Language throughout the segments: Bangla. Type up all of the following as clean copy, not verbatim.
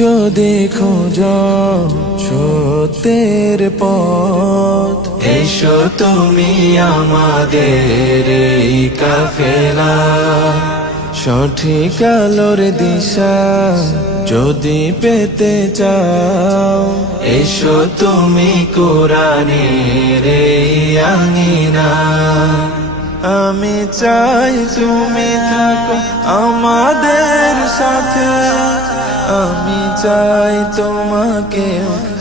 যদি খোঁজো সত্যের পথ, এসো তুমি আমাদের এই কাফেলা। সঠিক আলোর দিশা যদি পেতে চাও, এসো তুমি কোরআনের এই আঙিনা। আমি চাই তুমি থাকো আমাদের সাথে, আমি চাই তোমাকে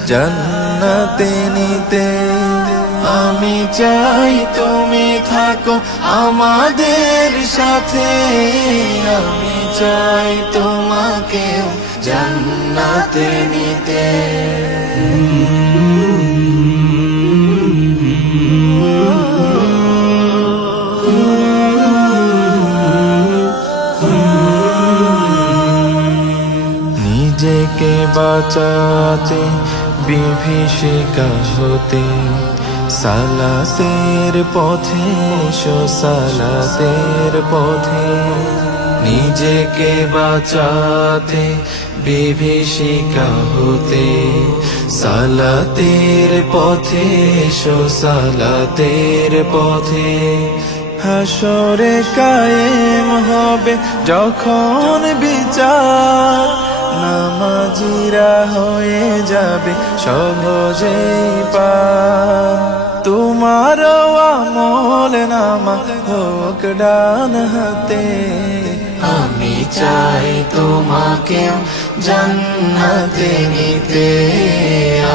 জান্নাতে নিতে। আমি চাই তুমি থাকো আমাদের সাথে, আমি চাই তোমাকে জান্নাতে নিতে। নিজেকে বাঁচাতে বিভীষিকা হতে, সালাতের পথে এসো সালাতের পথে। নিজেকে বাঁচাতে বিভীষিকা হতে, সালাতের পথে এসো সালাতের পথে। হাসরে কায়েম হবে যখন বিচার, নামাজিরা হয়ে যাবে সহজেই পার। তোমার আমল নামা হোক ডান হাতে, আমি চাই তোমাকে জান্নাতে নিতে।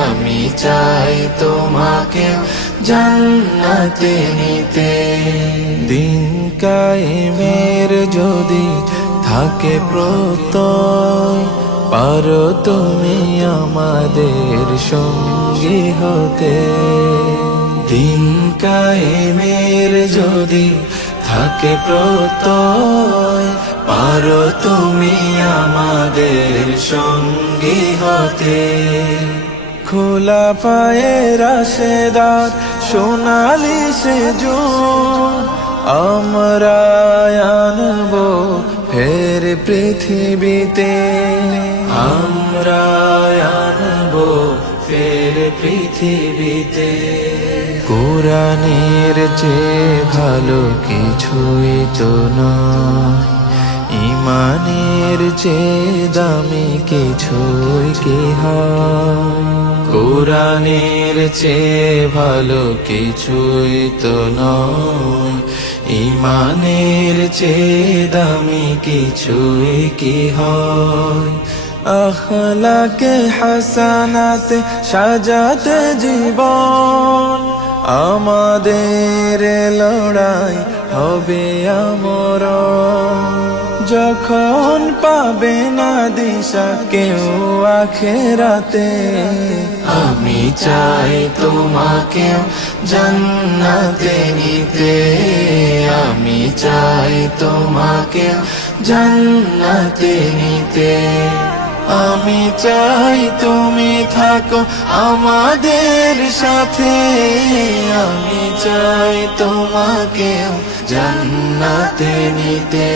আমি চাই তোমাকে জান্নাতে নিতে। দিন কায়েমের যদি থাকে প্রত্যয়, পারো তুমি আমাদের সঙ্গী হতে। দিন কায়েমের যদি থাকে প্রত্যয়, পারো তুমি আমাদের সঙ্গী হতে। খোলা পায়ে রাশেদার সোনালি সেজুন, আমরা আনবো ফের পৃথিবীতে। আমরা আনবো ফের পৃথিবীতে। কোরআনের চেয়ে ভালো কিছুই তো নয়, ঈমানের চেয়ে দামি কিছুই কি হয়। কোরআনের চেয়ে ভালো কিছুই তো নয়, ঈমানের চেয়ে দামি কিছুই কি হয়। আখলাকে হাসানাতে সাজাতে জীবন, আমাদের লড়াই হবে আমরণ। যখন পাবে না দিশা কেউ আখেরাতে, আমি চাই তোমাকে জান্নাতে নিতে। আমি চাই তোমাকে জান্নাতে নিতে। আমি চাই তুমি থাকো আমাদের সাথে, আমি চাই তোমাকে জান্নাতে নিতে।